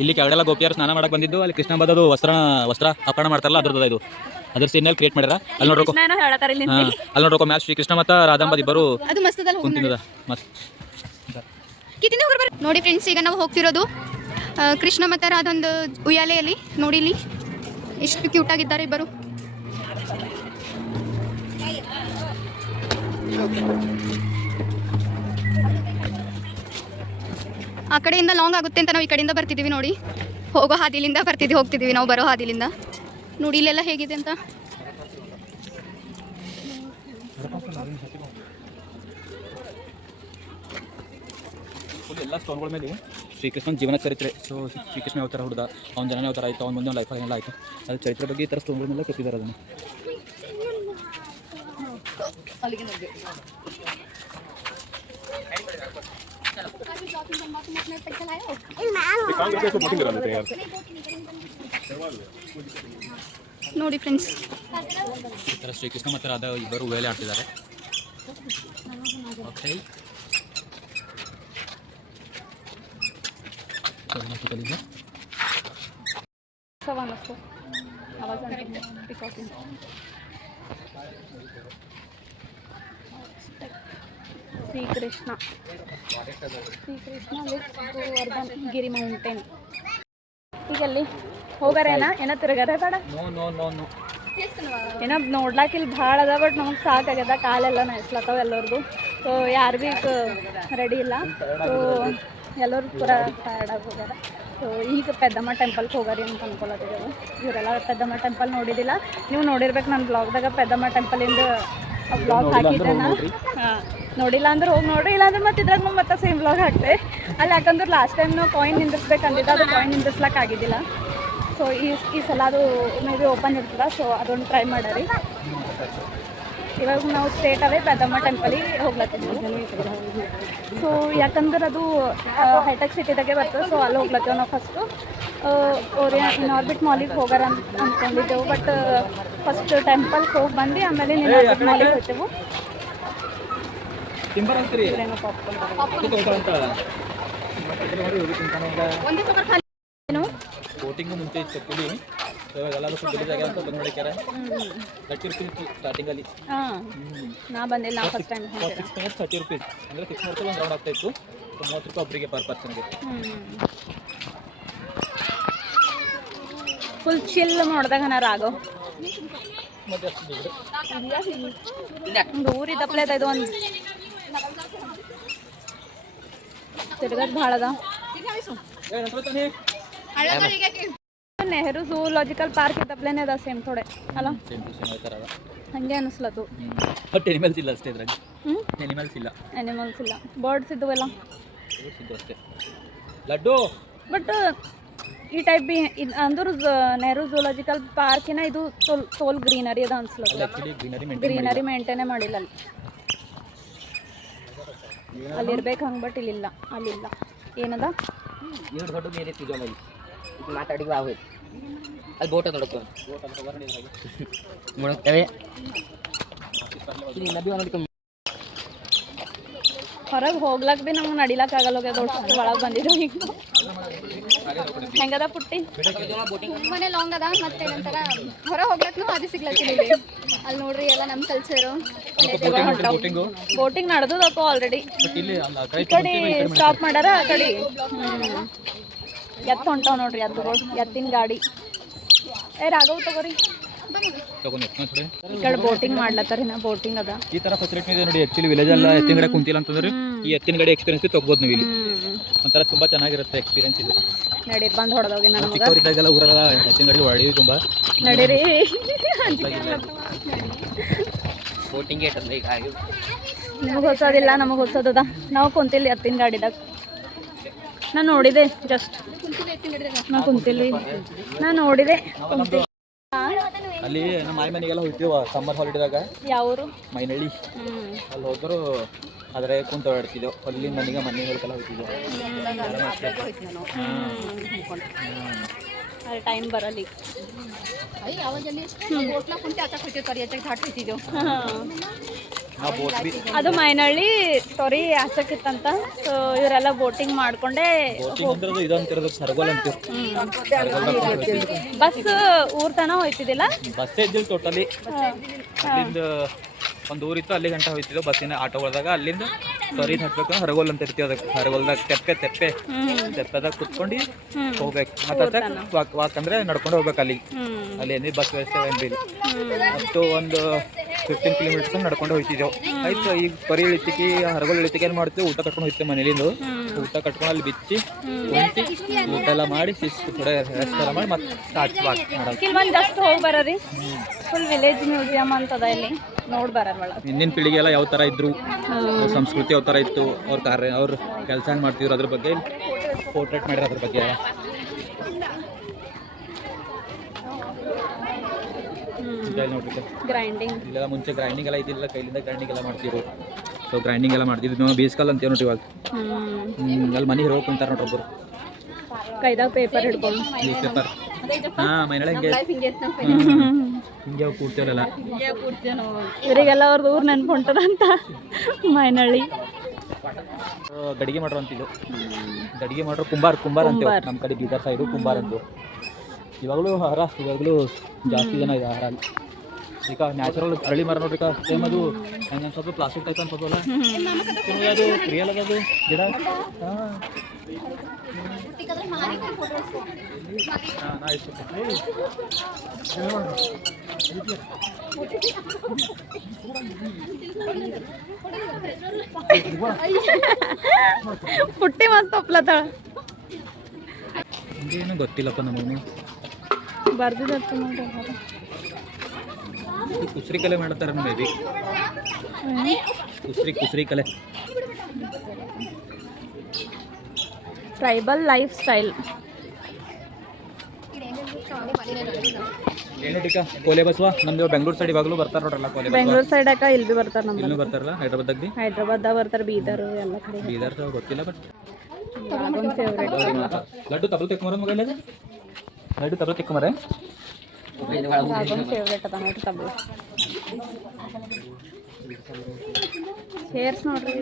ಇಲ್ಲಿ ಕೆಳಗೆಲ್ಲ ಗೋಪಿಯರು ಸ್ನಾನ ಮಾಡಕ್ಕೆ ಬಂದಿದ್ದು. ಅಲ್ಲಿ ಕೃಷ್ಣ ಬಂದದು ವಸ್ತ್ರ ಅಪಹರಣ ಮಾಡ್ತಾರಲ್ಲ, ಅದ್ರದ್ದು ಇದು ಅದ್ರ ಸೀನಲ್ಲಿ ಕ್ರಿಯೇಟ್ ಮಾಡ್ಯಾರ. ಅಲ್ಲಿ ನೋಡ್ಬೇಕು, ಅಲ್ಲಿ ನೋಡ್ಬೇಕು ಮ್ಯಾಚ್ ಶ್ರೀ ಕೃಷ್ಣ ಮತ್ತು ರಾಧಾಂಬ ಇಬ್ಬರು ಕುಂತಿದ್ದದ ಮಸ್ತ್. ನೋಡಿ ಫ್ರೆಂಡ್ಸ್, ಈಗ ನಾವು ಹೋಗ್ತಿರೋದು ಕೃಷ್ಣ ಮತ್ತು ರಾಧೊಂದು ಉಯ್ಯಾಲೆಯಲ್ಲಿ ನೋಡಿ ಇಲ್ಲಿ ಎಷ್ಟು ಕ್ಯೂಟಾಗಿದ್ದಾರೆ ಇಬ್ಬರು. ಆ ಕಡೆಯಿಂದ ಲಾಂಗ್ ಆಗುತ್ತೆ ಅಂತ ನಾವು ಈ ಕಡೆಯಿಂದ ಬರ್ತಿದ್ದೀವಿ ನೋಡಿ. ಹೋಗೋ ಹಾದಿಲಿಂದ ಹೋಗ್ತಿದ್ದೀವಿ ನಾವು ಬರೋ ಹಾದಿಲಿಂದ. ನೋಡಿ ಇಲ್ಲೆಲ್ಲ ಹೇಗಿದೆ ಅಂತ. ಎಲ್ಲ ಸ್ಟೋನ್ಗಳ ಮೇಲೆ ಶ್ರೀಕೃಷ್ಣನ ಜೀವನ ಚರಿತ್ರೆ. ಸೊ ಶ್ರೀಕೃಷ್ಣ ಯಾವ ಥರ ಹುಡ್ದ, ಅವ್ನ ಜನ ಯಾವ ಥರ ಆಯಿತು, ಅವ್ನ ಮುಂದೆ ಲೈಫ್ ಎಲ್ಲ ಆಯಿತು, ಅದು ಚರಿತ್ರೆ ಬಗ್ಗೆ ಈ ಥರ ಸ್ಟೋನ್ಗಳನ್ನೆಲ್ಲ ಕೆತ್ತಿದ್ದಾರೆ ಅದನ್ನು. ನೋಡಿ ಫ್ರೆಂಡ್ಸ್, ಈ ಥರ ಶ್ರೀಕೃಷ್ಣ ಮತ್ತು ರಾಧಾ ಇಬ್ಬರು ವೇಲೆ ಆಡ್ತಿದ್ದಾರೆ. ಓಕೆ, ಶ್ರೀಕೃಷ್ಣ ಗೋವರ್ಧನ್ ಗಿರಿ ಮೌಂಟೇನ್. ಈಗ ಅಲ್ಲಿ ಹೋಗಾರೇನ ಏನ ತಿರುಗಾರ ಬೇಡ, ಏನೋ ನೋಡ್ಲಾಕ ಇಲ್ಲಿ ಭಾಳ ಅದ. ಬಟ್ ನಮಗೆ ಸಾಕಾಗ್ಯದ, ಕಾಲೆಲ್ಲ ನಯಸ್ಲತ್ತಾವ ಎಲ್ಲರಿಗೂ. ಸೊ ಯಾರು ಭೀ ರೆಡಿ ಇಲ್ಲ. ಸೊ ಎಲ್ಲರೂ ಪೂರ ಟಯರ್ಡ್ ಆಗಿ ಹೋಗ್ಯಾರ. ಸೊ ಈಗ ಪೆದ್ದಮ್ಮ ಟೆಂಪಲ್ಗೆ ಹೋಗಾರಿ ಅಂತ ಅನ್ಕೊಳತ್ತಿದ್ದೇವೆ. ಇವರೆಲ್ಲ ಪೆದ್ದಮ್ಮ ಟೆಂಪಲ್ ನೋಡಿದ್ದಿಲ್ಲ. ನೀವು ನೋಡಿರ್ಬೇಕು ನನ್ನ ಬ್ಲಾಗ್ದಾಗ ಪೆದ್ದಮ್ಮ ಟೆಂಪಲಿಂದ ಬ್ಲಾಗ್ ಹಾಕಿದ್ದೆ ನಾನು. ಹಾಂ, ನೋಡಿಲ್ಲ ಅಂದ್ರೆ ಹೋಗಿ ನೋಡ್ರಿ, ಇಲ್ಲಾಂದ್ರೆ ಮತ್ತೆ ಇದ್ರಾಗ ಮತ್ತೆ ಸೇಮ್ ಬ್ಲಾಗ್ ಹಾಕ್ತೆ ಅಲ್ಲಿ. ಯಾಕಂದ್ರೆ ಲಾಸ್ಟ್ ಟೈಮ್ ನಾವು ಕಾಯಿನ್ ನಿಂದಿರ್ಸ್ಬೇಕಂದಿದ್ದೆ, ಅದು ಕಾಯಿನ್ ನಿಂದಿರ್ಸ್ಲಕ್ಕೆ ಆಗಿದ್ದಿಲ್ಲ. ಸೊ ಈ ಸಲ ಅದು ಮೇ ಬಿ ಓಪನ್ ಇರ್ತದ. ಸೊ ಅದೊಂದು ಟ್ರೈ ಮಾಡರಿ. ಇವಾಗ ನಾವು ಸ್ಟೇಟ್ ಅವೇ ಪೆದ್ದಮ್ಮ ಟೆಂಪಲಿಗೆ ಹೋಗ್ಲತ್ತೀವಿ. ಸೊ ಯಾಕಂದ್ರೆ ಅದು ಹೈಟೆಕ್ ಸಿಟಿದಾಗೆ ಬರ್ತದೆ. ಸೊ ಅಲ್ಲಿ ಹೋಗ್ಲತ್ತೇವೆ ನಾವು. ಫಸ್ಟು ಇನಾರ್ಬಿಟ್ ಮಾಲಿಗೆ ಹೋಗಾರ ಅಂದ್ಕೊಂಡಿದ್ದೆವು. ಬಟ್ ಫಸ್ಟ್ ಟೆಂಪಲ್ಗೆ ಹೋಗಿ ಬಂದು ಆಮೇಲೆ ಇನಾರ್ಬಿಟ್ ಮಾಲಿಗೆ ಹೋಗ್ತೇವೆ. ಏನು ಬೋಟಿಂಗು ಮುಂಚೆ ಇತ್ತು ಆ್ಯಕ್ಚುಲಿ. ಎಲ್ಲರೂ ಅಂತ ಬಂದು ನೋಡಿಕ್ಯಾರ 30 ರೂಪೀಸ್ ಸ್ಟಾರ್ಟಿಂಗಲ್ಲಿ. ಹಾಂ, ನಾ ಬಂದಿಲ್ಲ, ನಾ ಫಸ್ಟ್ ಟೈಮ್. 6 ಮಿನಿಟ್ಸ್ 30 ರೂಪೀಸ್ ಅಂದರೆ 6 ಮಿನಿಟ್ಸ್ ಒಂದು ರೌಂಡ್ ಆಗ್ತಾಯಿತ್ತು. ಸೊ 30 ರೂಪಾಯಿ ಒಬ್ಬರಿಗೆ ಪರ್ ಪರ್ಸನ್ಗೆ. ಫುಲ್ ಚಿಲ್ ನೋಡಿದಾಗ ನಾ ರಾಘವ್ ಮತ್ತೆ ಅಷ್ಟು ಬಿಡ್ರಿ. ಒಂದು ಊರಿ ದಪ್ಲೆ ಇದು ಒಂದು ತಿರ್ಗದ್ ಭಾಳ ಅದ. ನೆಹರು ಝೂಲಾಜಿಕಲ್ ಪಾರ್ಕ್ ಇದ್ದಪ್ಲೇನೆ ಅದ ಸೇಮ್ ಥೋಡೆ ಅಲ್ಲ, ಹಂಗೆ ಅನಿಸ್ಲತ್ತು. ಬಟ್ ಎನಿಮಲ್ಸ್ ಇಲ್ಲ ಅಷ್ಟೇ ಇದ್ರಾಗ. ಎನಿಮಲ್ಸ್ ಇಲ್ಲ, ಎನಿಮಲ್ಸ್ ಇಲ್ಲ, ಬರ್ಡ್ಸ್ ಇದ್ದುವೆಲ್ಲ ಅಷ್ಟೇ. ಲಡ್ಡು ಬಟ್ ಈ ಟೈಪ್ ಬಿ ಅಂದ್ರು ನೆಹರು ಝೂಲಾಜಿಕಲ್ ಪಾರ್ಕಿನ ಇದು ತೋಲ್ ಗ್ರೀನರಿ ಅದ ಅನ್ಸ್ಲತ್ತು. ಗ್ರೀನರಿ ಮೇಂಟೈನೇ ಮಾಡಿಲ್ಲ ಅಲ್ಲಿ. ಅಲ್ಲಿ ಇರ್ಬೇಕು ಹಂಗೆ, ಬಟ್ ಇಲ್ಲಿಲ್ಲ, ಅಲ್ಲಿಲ್ಲ. ಏನದ ಮಾತಾಡಿ ಅಲ್ಲಿ ಬೋಟ್ ನೋಡಕ್ಕೆ ನೋಡ್ತೇವೆ. ಹೊರಗೆ ಹೋಗ್ಲಕ್ ಭೀ ನಮ್ಗೆ ನಡಿಲಕ್ಕೆ ಆಗಲ್ಲ. ದೊಡ್ಡ ಒಳಗೆ ಬಂದಿದ್ದೇವೆ ಈಗ. ಹೆಂಗದ ಪುಟ್ಟಿ? ಮನೆ ಲಾಂಗ್ ಅದ. ಮತ್ತೆ ನಂತರ ಹೊರ ಹೋಗ್ಲಕ್ಕೂ ಅದು ಸಿಗ್ಲತ್ತೀನಿ. ಅಲ್ಲಿ ನೋಡ್ರಿ ಎಲ್ಲ ನಮ್ಮ ಕಲ್ಚರು. Boating ನಡೆದದಪ್ಪ already. ಈ ಕಡೆ ಸ್ಟಾಪ್ ಮಾಡ್ಯಾರ, ಆ ಕಡೆ ಎತ್ತು ಹೊಂಟಾವ್ ನೋಡ್ರಿ. ಎತ್ತಿನ ಗಾಡಿ. ರಾಘವ್ ತಗೋರಿ. ಈ ಕಡೆ ಬೋಟಿಂಗ್ ಮಾಡ್ಲತ್ತಾರ. ನಾ ಬೋಟಿಂಗ್ ಅದ. ಈ ತರ ಫೆಸಿಲಿಟಿ ಇದೆ ನೋಡಿ. ಆಕ್ಚುಲಿ ವಿಲೇಜ್ ಎಲ್ಲ ಎತ್ತಿನ ಗಾಡಿ ಕುಂತಿಲ್ಲ ಅಂತಂದ್ರೆ ಈ ಎತ್ತಿನ ಗಾಡಿ ಎಕ್ಸ್ಪೀರಿಯನ್ಸ್ ತಗೋಬೋದು ನೀವು ಇಲ್ಲಿ. ಒಂಥರ ತುಂಬಾ ಚೆನ್ನಾಗಿರುತ್ತೆ ಎಕ್ಸ್ಪೀರಿಯನ್ಸ್ ಇದು. ನಡಿ ಬಂದು ಹೊಡೆದೋಗಿ ನಾನು ಚಿಕ್ಕವರಿದ್ದಾಗೆಲ್ಲ ಊರೆಲ್ಲ ಎತ್ತಿನ ಗಾಡಿ ಹೊಡೆಯುವ ತುಂಬಾ. ನಡೀರಿ. ಬೋಟಿಂಗ್ ಈಗ ನಿಮಗೆ ಹೊಸದಿಲ್ಲ, ನಮಗೆ ಹೊಸದದ. ನಾವು ಕುಂತಿಲ್ಲ ಎತ್ತಿನ ಗಾಡಿದಾಗ. ನಾನು ನೋಡಿದೆ ಜಸ್ಟ್. ನಾ ಕುಂತಿಲ್ರಿ, ನಾನು ನೋಡಿದೆ ಕುಂತಿಲ್ಲ. ಅಲ್ಲಿ ನಮ್ಮ ಮಾಯಿ ಮನೆಗೆಲ್ಲ ಹೋಗ್ತೀವ ಸಮ್ಮರ್ ಹಾಲಿಡೇದಾಗ. ಯಾವರು? ಮೈನಳ್ಳಿ. ಅಲ್ಲಿ ಹೋದ್ರು ಆದರೆ ಕುಂತ ಓಡಾಡ್ತಿದ್ದೆವು. ಅಲ್ಲಿ ಮನೆಗಳಿಗೆಲ್ಲ ಹೋಗ್ತಿದ್ದೆವು. ಅದು ಟೈಮ್ ಬರಲಿ. ಅದು ಮೈನಳ್ಳಿ ಸ್ಟೋರಿ ಆಚಕ್ಕಿತ್ತಂತ. ಸೊ ಇವರೆಲ್ಲ ಬೋಟಿಂಗ್ ಮಾಡ್ಕೊಂಡೆ. ಬಸ್ ಊರ್ ತನ ಹೋಯ್ತಿದ್ದಿಲ್ಲ. ಬಸ್ಸೇ ಇದ್ದಿಲ್ಲ ಟೋಟಲಿ. ಅಲ್ಲಿಂದ ಒಂದು ಊರಿತ್ತು ಅಲ್ಲಿ ಗಂಟೆ ಹೋಗ್ತಿದ್ದೆವು ಬಸ್ಸಿನ ಆಟೋಗಳದಾಗ. ಅಲ್ಲಿಂದ ತೊರಿದ್ ಹತ್ಬೇಕು ಹರಗೋಲ್ ಅಂತ ಇರ್ತೀವಿ, ಅದಕ್ಕೆ ಹರಗೋಲ್ದಾಗ ತೆಪ್ಪೆದಾಗ ಕುತ್ಕೊಂಡು ಹೋಗ್ಬೇಕು. ಮತ್ತೆ ವಾಕ್ ಅಂದ್ರೆ ನಡ್ಕೊಂಡು ಹೋಗ್ಬೇಕು ಅಲ್ಲಿ ಏನೇ ಬಸ್ ವ್ಯವಸ್ಥೆ ಏನಿಲ್ಲ. ಅಷ್ಟು ಒಂದು 15 ಕಿಲೋಮೀಟರ್ಸ್ ನಡ್ಕೊಂಡು ಹೋಗ್ತಿದ್ದೆವು. ಆಯ್ತು ಈಗ ತೊರಿ ಇಳಿತಿಗೆ ಹರಗೋಲ್ ಇಳಿತಿಗೆ ಏನು ಮಾಡ್ತೀವಿ, ಊಟ ಕಟ್ಕೊಂಡು ಹೋಗ್ತೀವಿ ಮನೇಲಿಂದ. ಊಟ ಕಟ್ಕೊಂಡು ಅಲ್ಲಿ ಬಿಚ್ಚಿ ಕುಂತಿ ಊಟ ಎಲ್ಲ ಮಾಡಿ ಶಿಸ್ತು ಥೋಡೆ ರೆಸ್ಟ್ ಎಲ್ಲ ಮಾಡಿ ಮತ್ತೆ ಸ್ಟಾರ್ಟ್ ಮಾಡೋದು. ಕಿಲ್ಮನ್ ಜಸ್ಟ್ ಹೋಗಿ ಬರೋರಿ. ಫುಲ್ ವಿಲೇಜ್ ಮ್ಯೂಸಿಯಂ ಅಂತದ ಇಲ್ಲಿ ನೋಡಿ ಬರೋದು ಒಳಗೆ. ಹಿಂದಿನ ಪೀಳಿಗೆ ಎಲ್ಲ ಯಾವ ಥರ ಇದ್ರು, ಸಂಸ್ಕೃತಿ ಯಾವ ಥರ ಇತ್ತು, ಅವ್ರ ಕೆಲಸ ಹೆಂಗೆ ಮಾಡ್ತಿದ್ರು ಅದ್ರ ಬಗ್ಗೆ ಪೋರ್ಟ್ರೇಟ್ ಮಾಡಿರೋ ಅದ್ರ ಬಗ್ಗೆ ಎಲ್ಲ. ನೋಡ್ರಿ ಗ್ರೈಂಡಿಂಗ್ ಇಲ್ಲೆಲ್ಲ ಮುಂಚೆ ಗ್ರೈಂಡಿಂಗ್ ಎಲ್ಲ ಇದಿಲ್ಲ, ಕೈಲಿಂದ ಗ್ರೈಂಡಿಂಗ್ ಎಲ್ಲ ಮಾಡ್ತಿದ್ರು. ಸೊ ಗ್ರೈಂಡಿಂಗ್ ಎಲ್ಲ ಮಾಡ್ತಿದ್ರು. ನಾವು ಬೇಸ್ಕಲ್ ಅಂತೀವಿ ನೋಡ್ರಿ ಇವಾಗ. ಅಲ್ಲಿ ಮನೆ ಹಿರೋಕ್ ಕುಂತಾರೆ ನೋಡ್ರಿ ಒಬ್ಬರು ಕೈದಾಗ ಪೇಪರ್ ಹಿಡ್ಕೊಂಡು ನ್ಯೂಸ್ ಪೇಪರ್. ಮೈನಾಳ ಹಿಂಗೆ ಕೂಡ್ತೇವಲ್ಲ. ಇವರಿಗೆಲ್ಲ ಅವ್ರದ್ದು ಊರು ನೆನ್ಪು ಹೊಂಟದಂತ ಮೈನಳ್ಳಿ. ಗಡಿಗೆ ಮಾಡ್ರು ಅಂತಿದ್ದು. ಗಡಿಗೆ ಮಾಡ್ರು ಕುಂಬಾರ್ ಅಂತೇವೆ ನಮ್ಮ ಕಡೆ ಬೀದರ್ ಸೈಡು ಕುಂಬಾರ್ ಅಂತೀವಿ. ಇವಾಗಲೂ ಇವಾಗಲೂ ಜಾಸ್ತಿ ಜನ ಇದೆ ಆಹಾರ. ಈಗ ನ್ಯಾಚುರಲ್ ಅರಳಿ ಮರ ನೋಡ್ರಿ ಸೇಮ್ ಅದು ಹೆಂಗೆ ಸ್ವಲ್ಪ ಪ್ಲಾಸ್ಟಿಕ್ ಟೈಪ್ ಅನ್ಸೋದಲ್ಲ, ಅದು ರಿಯಲ್ ಅದು ಗಿಡ. ಪುಟ್ಟಿ ಮಸ್ತ್ ಒಪ್ಲತ್ತಾಳ. ಏನು ಗೊತ್ತಿಲ್ಲಪ್ಪ ನಮಗೆ. ಬರ್ದಿದ್ದು ನೋಡ್ರಿ ಕುಸ್ರಿ ಕಲೆ ಮಾಡ್ತಾರೆ ಮೇ ಬಿ. ಕುಸ್ರಿ ಕಲೆ. Tribal life style. ಏನಿಟಿಕ ಕೋಲೆ ಬಸ್ವಾ ನಮ್ದು ಬೆಂಗಳೂರು ಸೈಡ್ ಇವಾಗಲೂ ಬರ್ತಾರೆ ನೋಡ್ರಲ್ಲ ಕೋಲೆ ಬಸ್. ಬೆಂಗಳೂರು ಸೈಡ್ ಅಕ್ಕ ಇಲ್ಲಿ ಬಿ ಬರ್ತಾರೆ ನಮ್ಮ. ಇಲ್ಲೂ ಬರ್ತಾರಲ್ಲ ಹೈದ್ರಾಬಾದಾಗ ಬಿ. ಹೈದ್ರಾಬಾದ್ದಾಗ ಬರ್ತಾರೆ, ಬೀದರ್ ಎಲ್ಲ ಕಡೆ. ಬೀದರ್ ಗೊತ್ತಿಲ್ಲ ಬಟ್ ಫೇವ್ರೇಟ್. ಲಡ್ಡು ತಬಲ್ ತೆಕ್ಕೊಂಬರ ಮಗ ಇಲ್ಲ, ಲಡ್ಡು ತಬಲ್ ತೆಕ್ಕೊಂಬರ. ಫೇವ್ರೇಟ್ ಅದ ನೋಡ್ರಿ ತಬಲ. ಹೇರ್ಸ್ ನೋಡ್ರಿ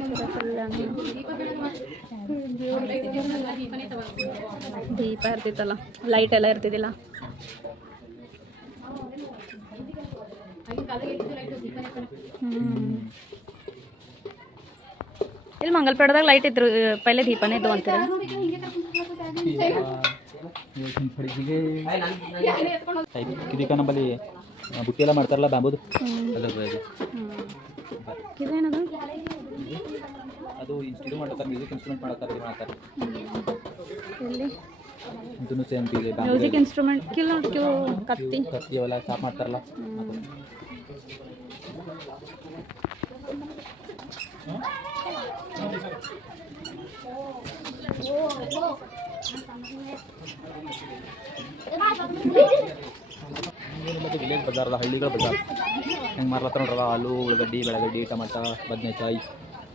ದೀಪ ಇರ್ತಿತ್ತಲ್ಲ, ಲೈಟ್ ಎಲ್ಲ ಇರ್ತಿದ್ದಿಲ್ಲ. ಇಲ್ಲಿ ಮಂಗಲ್ಪೇಟದಾಗ ಲೈಟ್ ಇದ್ರು, ಪೈಲೆ ದೀಪನೇ ಇದ್ದು ಅಂತೀರ. ಇದಕ್ಕೆ ನಮ್ಮಲ್ಲಿ ಬುಟ್ಟಿ ಎಲ್ಲ ಮಾಡ್ತಾರಲ್ಲ ಬ್ಯಾಂಬೂದು, ಇದೇನದು? ಅದು ಇನ್ಸ್ಟಿಟ್ಯೂಟ್ ಮಾಡ್ತಾರೆ, ಮ್ಯೂಸಿಕ್ ಇನ್ಸ್ಟ್ರೂಮೆಂಟ್ ಮಾಡ್ತಾರೆ. ಇಲ್ಲಿ ಇದನ್ನು ಸೇಮ್ ಮ್ಯೂಸಿಕ್ ಇನ್ಸ್ಟ್ರೂಮೆಂಟ್ ಕಿಲ್ ನೋಡಿ, ಕತ್ತಿ ಅವೆಲ್ಲ ಸ್ಟಾಪ್ ಮಾಡ್ತಾರಲ್ಲ. ವಿಲೇಜ್ ಬಜಾರ್, ಹಳ್ಳಿಗಳ ಬಜಾರ್ ಹೆಂಗೆ ಮಾರ್ಲತ್ತ ನೋಡ್ರಲ್ಲ. ಆಲೂ, ಉಳ್ಳಾಗಡ್ಡಿ, ಬೆಳಗಡ್ಡಿ, ಟಮಾಟ, ಬದನೆಕಾಯಿ,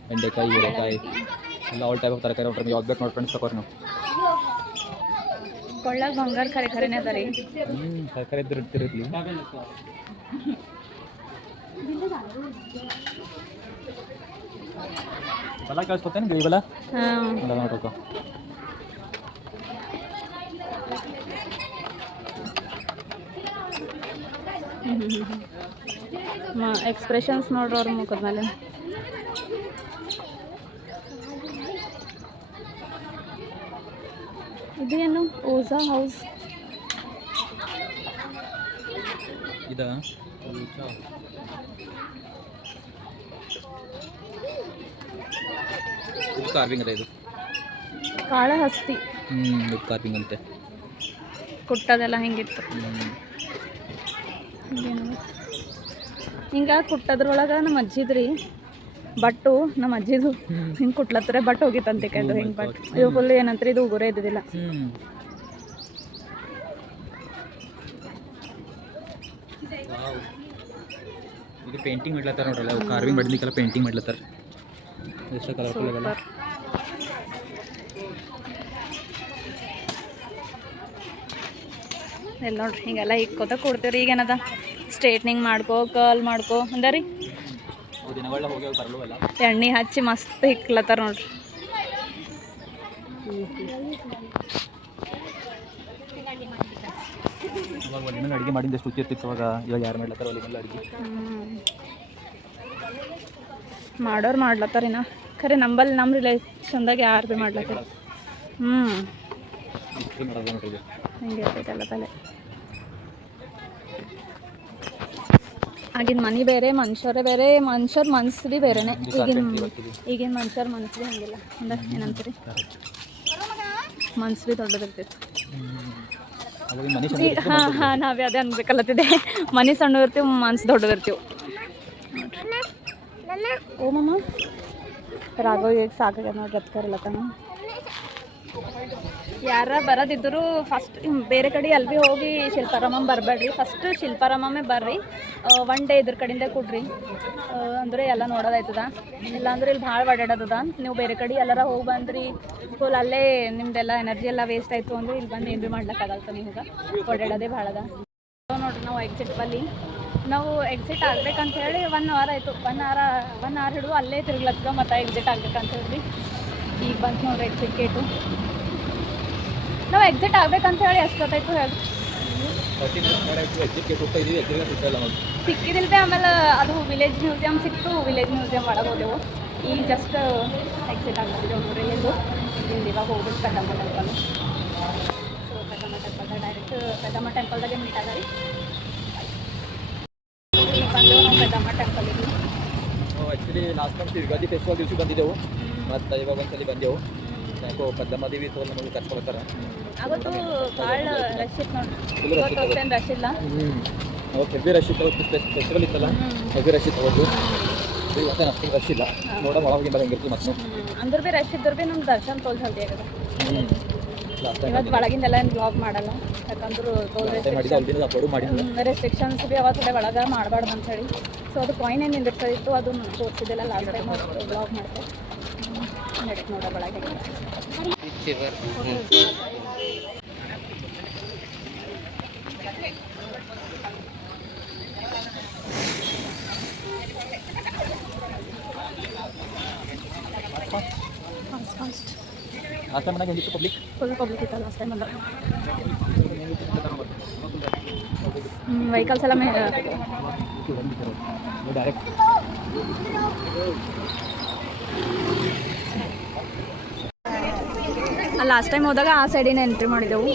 ಬೆಂಡೆಕಾಯಿ, ಹೀರೆಕಾಯಿ ಎಲ್ಲ ಆಲ್ ಟೈಪ್ ಆಫ್ ತರಕಾರಿ ನೋಡ್ರಿ. ಯಾವ್ದು ಬೇಕು ನೋಡಿ ಫ್ರೆಂಡ್ಸ್ ತಗೋರಿ ನಾವು. ಕೊಳ್ಳಾಗ ಬಂಗಾರ ಖರೆ ಅದ ರೀ. ತರಕಾರಿ ಇದ್ರೆ ಇರ್ತಿರ್ಲಿ. ಬಲ ಕಳಿಸ್ಕೊತೇನೆ ಗಿಳಿ ಬಲ ಅಲ್ಲ ನೋಡ್ಬೇಕು. ಎಕ್ಸ್ಪ್ರೆಷನ್ಸ್ ನೋಡ್ರಿ ಅವ್ರ ಮುಖದ ಮೇಲೆ. ಇದೇನು ಓಝಾ ಹೌಸ್? ಇದಾ ಇದು ಕಾರ್ವಿಂಗ್ ಅದ. ಇದು ಕಾಳಹಸ್ತಿ. ಇದು ಕಾರ್ವಿಂಗ್ ಅಂತೆ. ಕುಟ್ಟದೆಲ್ಲ ಹೆಂಗಿತ್ತು ಹಿಂಗೆ ಕುಟ್ಟದ್ರೊಳಗೆ ನಮ್ಮ ಅಜ್ಜಿದ್ರಿ ಬಟ್ಟು, ನಮ್ಮ ಅಜ್ಜಿದು ಹಿಂಗೆ ಕುಟ್ಲತ್ತಾರೆ ಬಟ್ ಹೋಗಿತ್ತಂತೆ ಕಂಡು ಹಿಂಗೆ ಬಟ್. ಇವು ಫುಲ್ ಏನಂತಾರೆ, ಇದು ಉಗುರೇ ಇದ್ದಿದ್ದಿಲ್ಲ. ಇದು ಪೇಂಟಿಂಗ್ ಮಾಡ್ಲತ್ತಾರ ನೋಡ್ರಲ್ಲ, ಕಾರ್ವಿಂಗ್ ಮಾಡಿದ್ದಕ್ಕೆಲ್ಲ ಪೇಂಟಿಂಗ್ ಮಾಡ್ಲತ್ತಾರ. ಎಷ್ಟು ಕಲರ್ಫುಲ್ ಆಗಲ್ಲ. ಎಲ್ಲ ನೋಡ್ರಿ ಹಿಂಗೆಲ್ಲ ಇಕ್ಕೋತ ಕೊಡ್ತೀವ್ರಿ. ಈಗೇನದ ಸ್ಟ್ರೇಟ್ನಿಂಗ್ ಮಾಡ್ಕೋ, ಕರ್ಲ್ ಮಾಡ್ಕೋ ಅಂದರಿ. ಎಣ್ಣೆ ಹಚ್ಚಿ ಮಸ್ತ್ ಇಕ್ಲತ್ತಾರ ನೋಡ್ರಿ. ಅವಾಗ ಒಲಿನಲ್ಲಿ ಅಡುಗೆ ಮಾಡಿದ್ದಷ್ಟು ರುಚಿ ಇರ್ತಿತ್ತು. ಅವಾಗ ಇವಾಗ ಯಾರು ಮಾಡ್ಲತ್ತಾರ ಒಲಿನಲ್ಲಿ ಅಡುಗೆ. ಮಾಡೋರು ಮಾಡ್ಲತ್ತಾರಿನ ಖರೆ ನಂಬಲ್ಲಿ ನಮ್ಮ ರಿಲೇಷನ್ದಾಗ ಯಾರು ಭೀ ಮಾಡ್ಲತ್ತಾರ. ಇಸ್ತ್ರಿ ಮಾಡೋದು ನೋಡ್ರಿ ಇದು. ಹಿಂಗೆ ಇರ್ತೈತಲ್ಲ ತಲೆ. ಆಗಿನ ಮನೆ ಬೇರೆ, ಮನುಷ್ಯರೇ ಬೇರೆ, ಮನುಷ್ಯರ ಮನಸ್ಸು ಭೀ ಬೇರೆನೆ. ಈಗಿನ ಮನುಷ್ಯರ ಮನಸ್ಸು ಭೀ ಹಂಗಿಲ್ಲ ಅಂದ್ರೆ ಏನಂತೀರಿ, ಮನಸ್ಸು ಭೀ ದೊಡ್ಡದಿರ್ತೈತಿ. ಅವಾಗ ಮನೆ ಚಂದ ಹಾಂ ನಾವೇ ಅದೇ ಅನ್ಬೇಕಲ್ಲತ್ತಿದೆ. ಮನೆ ಸಣ್ಣ ಇರ್ತೀವಿ, ಮನ್ಸು ದೊಡ್ಡದಿರ್ತೀವಿ. ಓ ಮಮ್ಮ ರಾಘವ್ ಈಗ ಸಾಕಾಗ್ಯದ ನೋಡ್ರಿ ಎತ್ಕರಿಲ್ಲತ್ತಾನ. ಯಾರ ಬರೋದಿದ್ದರೂ ಫಸ್ಟ್ ಬೇರೆ ಕಡೆ ಅಲ್ಲಿ ಭೀ ಹೋಗಿ ಶಿಲ್ಪಾರಾಮಮ್ ಬರಬೇಡ್ರಿ, ಫಸ್ಟ್ ಶಿಲ್ಪಾರಾಮಮ್ಮೆ ಬರ್ರಿ. ಒನ್ ಡೇ ಇದ್ರ ಕಡೆಯಿಂದ ಕೊಡ್ರಿ ಅಂದರೆ ಎಲ್ಲ ನೋಡೋದಾಯ್ತದ. ಇಲ್ಲಾಂದ್ರೆ ಇಲ್ಲಿ ಭಾಳ ಓಡಾಡೋದದ. ನೀವು ಬೇರೆ ಕಡೆ ಎಲ್ಲಾರ ಹೋಗಿ ಬಂದ್ರಿ ಫುಲ್ ಅಲ್ಲೇ ನಿಮ್ದೆಲ್ಲ ಎನರ್ಜಿ ಎಲ್ಲ ವೇಸ್ಟ್ ಆಯಿತು ಅಂದರೆ ಇಲ್ಲಿ ಬಂದು ಏನು ಭೀ ಮಾಡ್ಲಿಕ್ಕಾಗಲ್ತ. ನಿಮ್ಗೆ ಓಡಾಡೋದೇ ಭಾಳ ಅದ ನೋಡ್ರಿ. ನಾವು ಎಕ್ಸಿಟ್ ಬಲ್ಲಿ ನಾವು ಎಕ್ಸಿಟ್ ಆಗ್ಬೇಕಂತ ಹೇಳಿ 1 ಅವರ್ ಆಯಿತು. 1 ಅವರ್ ಹಿಡಿದು ಅಲ್ಲೇ ತಿರುಗ್ಲಕ್ಕ ಮತ್ತು ಎಕ್ಸಿಟ್ ಆಗ್ಬೇಕಂತ ಹೇಳಿ ಈಗ ಬಂತು ನೋಡ್ರಿ ಎಕ್ಸಿಟ್ ಗೇಟು. ನಾವು ಎಕ್ಸಿಟ್ ಆಗ್ಬೇಕಂತ ಹೇಳಿ ಎಷ್ಟು ಗೊತ್ತಾಯ್ತು ಹೇಳಿ ಸಿಕ್ಕಿದಿಲ್ದೆ. ಆಮೇಲೆ ಅದು ವಿಲೇಜ್ ಮ್ಯೂಸಿಯಮ್ ಸಿಕ್ತು, ವಿಲೇಜ್ ಮ್ಯೂಸಿಯಮ್ ಒಳಗೆ ಹೋದೆವು. ಈಗ ಜಸ್ಟ್ ಎಕ್ಸಿಟ್ ಆಗ್ತಿದ್ದೆವು ನೋಡ್ರಿ. ಇಲ್ಲಿಂದ ಇವಾಗ ಹೋಗ್ಬಿಟ್ಟು ಪೆದ್ದಮ್ಮ ಟೆಂಪಲ್. ಸೊ ಪೆದ್ದಮ್ಮ ಟೆಂಪಲ್ದಾಗ ಡೈರೆಕ್ಟ್ ಪೆದ್ದಮ್ಮ ಟೆಂಪಲ್ದಾಗೆ ಮೀಟ್ ಆಗರಿ ಬಂದೆವು ನಾವು ಪೆದ್ದಮ್ಮ ಟೆಂಪಲಿಗೆ. Actually last month Ugadi festival ದಿವಸ ಬಂದಿದ್ದೆವು, ಮತ್ತು ಇವಾಗ ಒಂದ್ಸಲಿ ಬಂದೆವು. ಯಾಕೋ ಪದ್ದಮ್ಮ ದೇವಿ ತೋಲ್ ನಮಗೆ ಕರ್ಸ್ಕೊಳ್ತಾರೆ. ಅವತ್ತು ಭಾಳ ರಶ್ ಇತ್ತು ನೋಡ್ರಿ. ಇವತ್ತು ಅಷ್ಟೇನು ರಶ್ ಇಲ್ಲ. ಅವತ್ತು ಹೆವಿ ರಶ್ ಇತ್ತು. ಅವತ್ತು ಫೆಸ್ಟಿವಲ್ ಇತ್ತಲ್ಲ, ಹೆವಿ ರಶ್ ಇತ್ತು ಅವತ್ತು. ಇವತ್ತೇನು ಅಷ್ಟು ರಶ್ ಇಲ್ಲ. ನೋಡೋ ಒಳಗಿಂದ ಹೆಂಗಿರ್ತೀವಿ ಮತ್ತೆ ಅಂದ್ರೂ ಭೀ ರಶ್ ಇದ್ರೂ ಭೀ ನಮ್ಮ ದರ್ಶನ ತೋಲ್ ಜಲ್ದಿ ಆಗದ. ಇವತ್ತು ಒಳಗಿಂದೆಲ್ಲ ಏನು ಬ್ಲಾಗ್ ಮಾಡಲ್ಲ, ಯಾಕಂದ್ರೆ ತೋಲ್ ರೆಸ್ಟ್ರಿಕ್ಷನ್ಸ್ ಭೀ ಅವತ್ತು ಒಳಗೆ ಮಾಡಬಾರ್ದು ಅಂತ ಹೇಳಿ. ಸೊ ಅದು ಕಾಯಿನ್ ಏನು ನಿಂದಿರ್ತಾಯಿತ್ತು ಅದು ತೋರಿಸಿದ್ದೆಲ್ಲ ಲಾಸ್ಟ್ ಟೈಮ್ ಬ್ಲಾಗ್ ಮಾಡಿದೆ. ನಡೀತು ನೋಡೋ ಒಳಗೆ ಫಾಸ್ಟ್ ಲಾಸ್ಟ್ ಟೈಮ್ ಮನೆಗೆ ಹೆಂಗಿತ್ತು ಪಬ್ಲಿಕ್? ಫುಲ್ ಪಬ್ಲಿಕ್ ಇತ್ತು ಲಾಸ್ಟ್ ಟೈಮ್. ಅಂದ್ರೆ ವೆಹಿಕಲ್ಸ್ ಎಲ್ಲ ಡೈರೆಕ್ಟ್ ಲಾಸ್ಟ್ ಟೈಮ್ ಹೋದಾಗ ಆ ಸೈಡಿನ ಎಂಟ್ರಿ ಮಾಡಿದೆವು.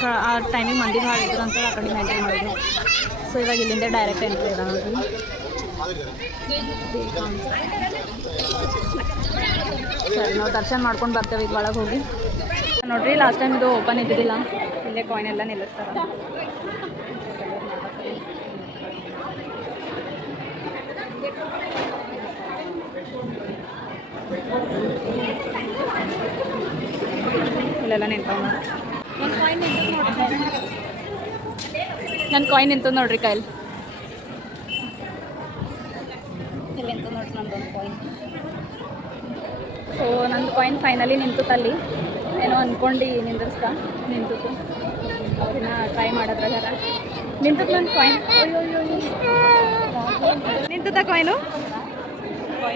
ಸೊ ಆ ಟೈಮಿಗೆ ಮಂದಿ ಭಾಳ ಇದ್ರು ಅಂತ ಆ ಕಡೆಯಿಂದ ಎಂಟ್ರಿ ಮಾಡಿದೆವು. ಸೊ ಇವಾಗ ಇಲ್ಲಿಂದ ಡೈರೆಕ್ಟ್ ಎಂಟ್ರಿ ಇದೆ ನೋಡ್ರಿ. ಸರಿ ನಾವು ದರ್ಶನ ಮಾಡ್ಕೊಂಡು ಬರ್ತೇವೆ ಈಗ ಒಳಗೆ ಹೋಗಿ. ನೋಡ್ರಿ ಲಾಸ್ಟ್ ಟೈಮ್ ಇದು ಓಪನ್ ಇದ್ದಿದ್ದಿಲ್ಲ, ಇಲ್ಲೇ ಕಾಯಿನ್ ಎಲ್ಲ ನಿಲ್ಲಿಸ್ತಾರೆ. ಇಲ್ಲೆಲ್ಲ ನಿಂತಾವ ನೋಡ್ರಿ. ನನ್ನ ಕಾಯಿನ್ ನಿಂತು ನೋಡ್ರಿ ಕೈಲಿ. ಇಲ್ಲಿ ನಿಂತು ನೋಡ್ರಿ ನಂದೊಂದು ಕಾಯಿನ್. ಸೊ ನಂದು ಕಾಯಿನ್ ಫೈನಲಿ ನಿಂತಲ್ಲಿ. ಏನೋ ಅಂದ್ಕೊಂಡು ನಿಂದಿರ್ಸ್ತಾ ನಿಂತು ಅವ್ರನ್ನ ಟ್ರೈ ಮಾಡೋದ್ರಾಗ ನಿಂತದ್ದು ನನ್ನ ಕಾಯಿನ್. ನಿಂತದ ಕಾಯಿನು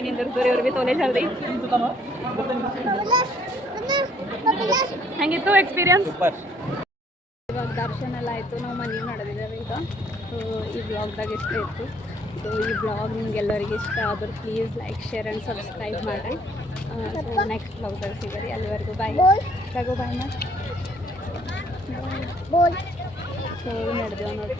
ನಿಂದಿರ್ತಾರೆ ಇವ್ರು ಭೀ ತೋಲೆ ಜಲ್ದಿ. ಹೆಂಗಿತ್ತು ಎಕ್ಸ್ಪೀರಿಯನ್ಸ್? ಇವಾಗ ದರ್ಶನ ಎಲ್ಲ ಆಯಿತು, ನಾವು ಮನೆಗೆ ನಡೆದಿದ್ದೇವೆ ಈಗ. ಸೊ ಈ ಬ್ಲಾಗ್ದಾಗ ಇಷ್ಟ ಇತ್ತು. ಸೊ ಈ ಬ್ಲಾಗ್ ನಿಮ್ಗೆಲ್ಲರಿಗೆ ಇಷ್ಟ ಆದ್ರೆ please like, share and subscribe ಮಾಡಿರಿ. ಸೊ ನೆಕ್ಸ್ಟ್ ಬ್ಲಾಗ್ದಾಗ ಸಿಗರಿ. ಅಲ್ಲಿವರೆಗೂ ಬಾಯ್. ತಗೋ ಬಾಯ್ ಮಾಡಿ. ಸೊ ನಡೆದೇವು ನೋಡಿ.